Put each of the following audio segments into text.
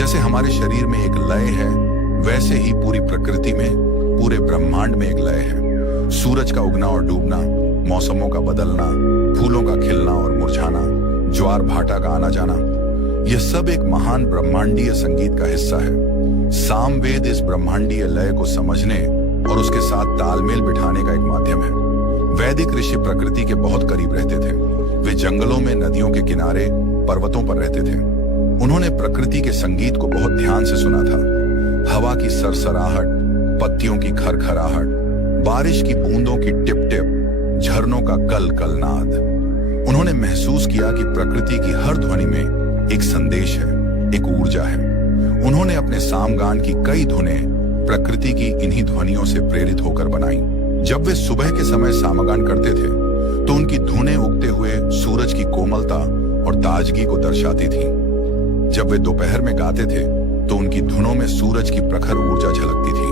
जैसे हमारे शरीर में एक लय है, वैसे ही पूरी प्रकृति में, पूरे ब्रह्मांड में एक लय है। सूरज का उगना और डूबना, मौसमों का बदलना, फूलों का खिलना और मुरझाना, ज्वार भाटा का आना जाना, यह सब एक महान ब्रह्मांडीय संगीत का हिस्सा है। सामवेद इस ब्रह्मांडीय लय को समझने और उसके साथ तालमेल बिठाने का एक माध्यम है। वैदिक ऋषि प्रकृति के बहुत करीब रहते थे। वे जंगलों में, नदियों के किनारे, पर्वतों पर रहते थे। उन्होंने प्रकृति के संगीत को बहुत ध्यान से सुना था। हवा की सरसराहट, पत्तियों की खरखराहट, बारिश की बूंदों की टिप टिप, झरनों का कल कल नाद। उन्होंने महसूस किया कि प्रकृति की हर ध्वनि में एक संदेश है, एक ऊर्जा है। उन्होंने अपने सामगान की कई धुनें प्रकृति की इन्हीं ध्वनियों से प्रेरित होकर बनाई। जब वे सुबह के समय सामगान करते थे तो उनकी धुनें उगते हुए सूरज की कोमलता और ताजगी को दर्शाती थी। जब वे दोपहर में गाते थे तो उनकी धुनों में सूरज की प्रखर ऊर्जा झलकती थी,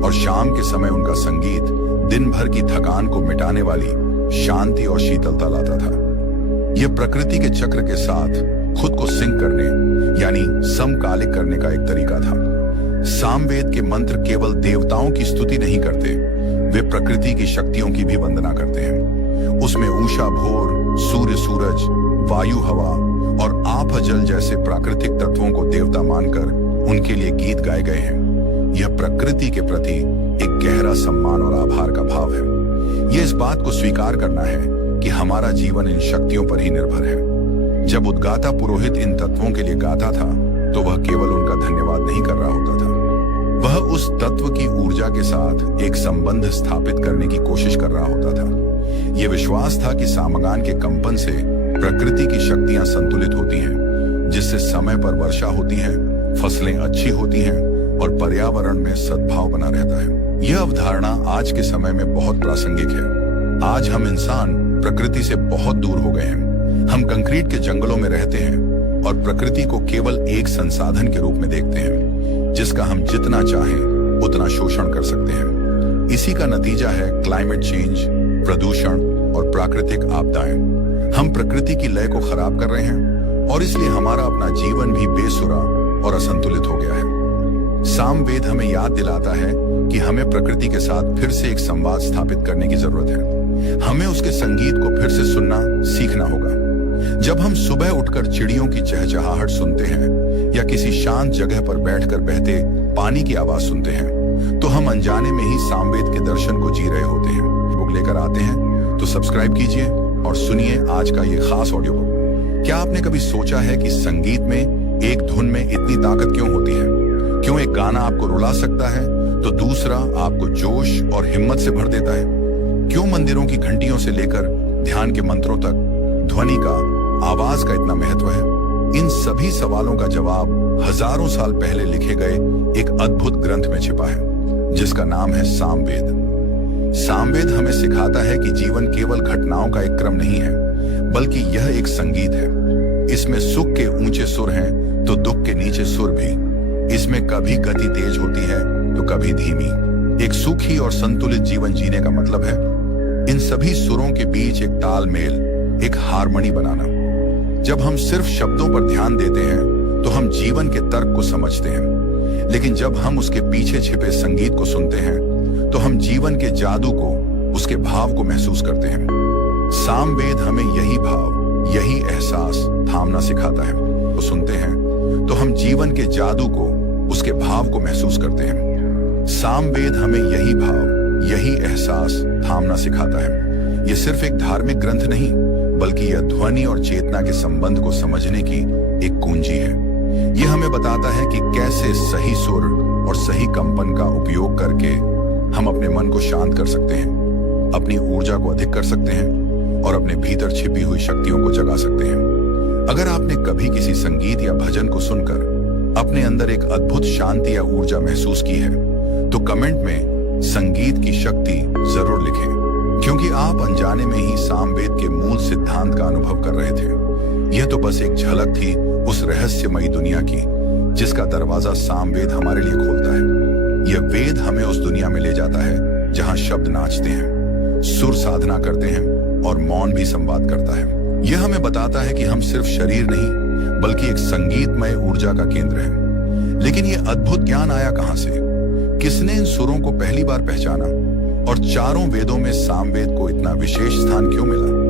और शाम के समय उनका संगीत दिन भर की थकान को मिटाने वाली शांति और शीतलता लाता था। यह प्रकृति के चक्र के साथ खुद को सिंक करने यानी समकालिक करने का एक तरीका था। सामवेद के मंत्र केवल देवताओं की स्तुति नहीं करते, वे प्रकृति की शक्तियों की भी वंदना करते हैं। उसमें उषा भोर, सूर्य सूरज, वायु हवा और आप जल जैसे प्राकृतिक तत्वों को देवता मानकर उनके लिए गीत गाए गए हैं। यह प्रकृति के प्रति एक गहरा सम्मान और आभार का भाव है। यह इस बात को स्वीकार करना है कि हमारा जीवन इन शक्तियों पर ही निर्भर है। जब उद्गाता पुरोहित इन तत्वों के लिए गाता था तो वह केवल उनका धन्यवाद नहीं कर रहा होता था, वह उस तत्व की ऊर्जा के साथ एक संबंध स्थापित करने की कोशिश कर रहा होता था। यह विश्वास था कि सामगान के कंपन से प्रकृति की शक्तियां संतुलित होती हैं, जिससे समय पर वर्षा होती है, फसलें अच्छी होती हैं और पर्यावरण में सद्भाव बना रहता है। यह अवधारणा आज के समय में बहुत प्रासंगिक है। आज हम इंसान प्रकृति से बहुत दूर हो गए हैं। हम कंक्रीट के जंगलों में रहते हैं और प्रकृति को केवल एक संसाधन के रूप में देखते हैं, जिसका हम जितना चाहें उतना शोषण कर सकते हैं। इसी का नतीजा है क्लाइमेट चेंज, प्रदूषण और प्राकृतिक आपदाएं। हम प्रकृति की लय को खराब कर रहे हैं और इसलिए हमारा अपना जीवन भी बेसुरा और असंतुलित हो गया है। सामवेद हमें याद दिलाता है कि हमें प्रकृति के साथ फिर से एक संवाद स्थापित करने की जरूरत है। हमें उसके संगीत को फिर से सुनना सीखना होगा। जब हम सुबह उठकर चिड़ियों की चहचहाहट सुनते हैं या किसी शांत जगह पर बैठकर बहते पानी की आवाज सुनते हैं, तो हम अनजाने में ही सामवेद के दर्शन को जी रहे होते हैं। बुक लेकर आते हैं तो सब्सक्राइब कीजिए और सुनिए आज का ये खास ऑडियो बुक। क्या आपने कभी सोचा है कि संगीत में एक धुन में इतनी ताकत क्यों होती है? क्यों एक गाना आपको रुला सकता है तो दूसरा आपको जोश और हिम्मत से भर देता है? क्यों मंदिरों की घंटियों से लेकर ध्यान के मंत्रों तक ध्वनि का, आवाज का इतना महत्व है? इन सभी सवालों का जवाब हजारों साल पहले लिखे गए एक अद्भुत ग्रंथ में छिपा है, जिसका नाम है सामवेद। सामवेद हमें सिखाता है कि जीवन केवल घटनाओं का एक क्रम नहीं है, बल्कि यह एक संगीत है। इसमें सुख के ऊंचे सुर हैं तो दुख के नीचे सुर भी। इसमें कभी गति तेज होती है तो कभी धीमी। एक सुखी और संतुलित जीवन जीने का मतलब है इन सभी सुरों के बीच एक तालमेल, एक हार्मनी बनाना। जब हम सिर्फ शब्दों पर ध्यान देते हैं तो हम जीवन के तर्क को समझते हैं, लेकिन जब हम उसके पीछे छिपे संगीत को सुनते हैं तो हम जीवन के जादू को, उसके भाव को महसूस करते हैं। सामवेद हमें यही भाव, यही एहसास थामना सिखाता है। तो सुनते हैं तो हम जीवन के जादू को, उसके भाव को महसूस करते हैं। सामवेद हमें यही भाव, यही एहसास थामना सिखाता है। यह सिर्फ एक धार्मिक ग्रंथ नहीं, बल्कि यह ध्वनि और चेतना के संबंध को समझने की एक कुंजी है। यह हमें बताता है कि कैसे सही सुर और सही कंपन का उपयोग करके हम अपने मन को शांत कर सकते हैं, अपनी ऊर्जा को अधिक कर सकते हैं और अपने भीतर छिपी हुई शक्तियों को जगा सकते हैं। अगर आपने कभी किसी संगीत या भजन को सुनकर अपने अंदर एक अद्भुत शांति या ऊर्जा महसूस की है, तो कमेंट में संगीत की शक्ति जरूर लिखें, क्योंकि आप अनजाने में ही सामवेद के मूल सिद्धांत का अनुभव कर रहे थे। यह तो बस एक झलक थी उस रहस्यमयी दुनिया की, जिसका दरवाजा सामवेद हमारे लिए खोलता है। यह वेद हमें उस दुनिया में ले जाता है जहां शब्द नाचते हैं, सुर साधना करते हैं और मौन भी संवाद करता है। यह हमें बताता है कि हम सिर्फ शरीर नहीं, बल्कि एक संगीतमय ऊर्जा का केंद्र है। लेकिन ये अद्भुत ज्ञान आया कहां से? किसने इन सुरों को पहली बार पहचाना? और चारों वेदों में सामवेद को इतना विशेष स्थान क्यों मिला?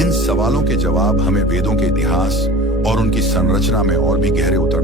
इन सवालों के जवाब हमें वेदों के इतिहास और उनकी संरचना में और भी गहरे उतर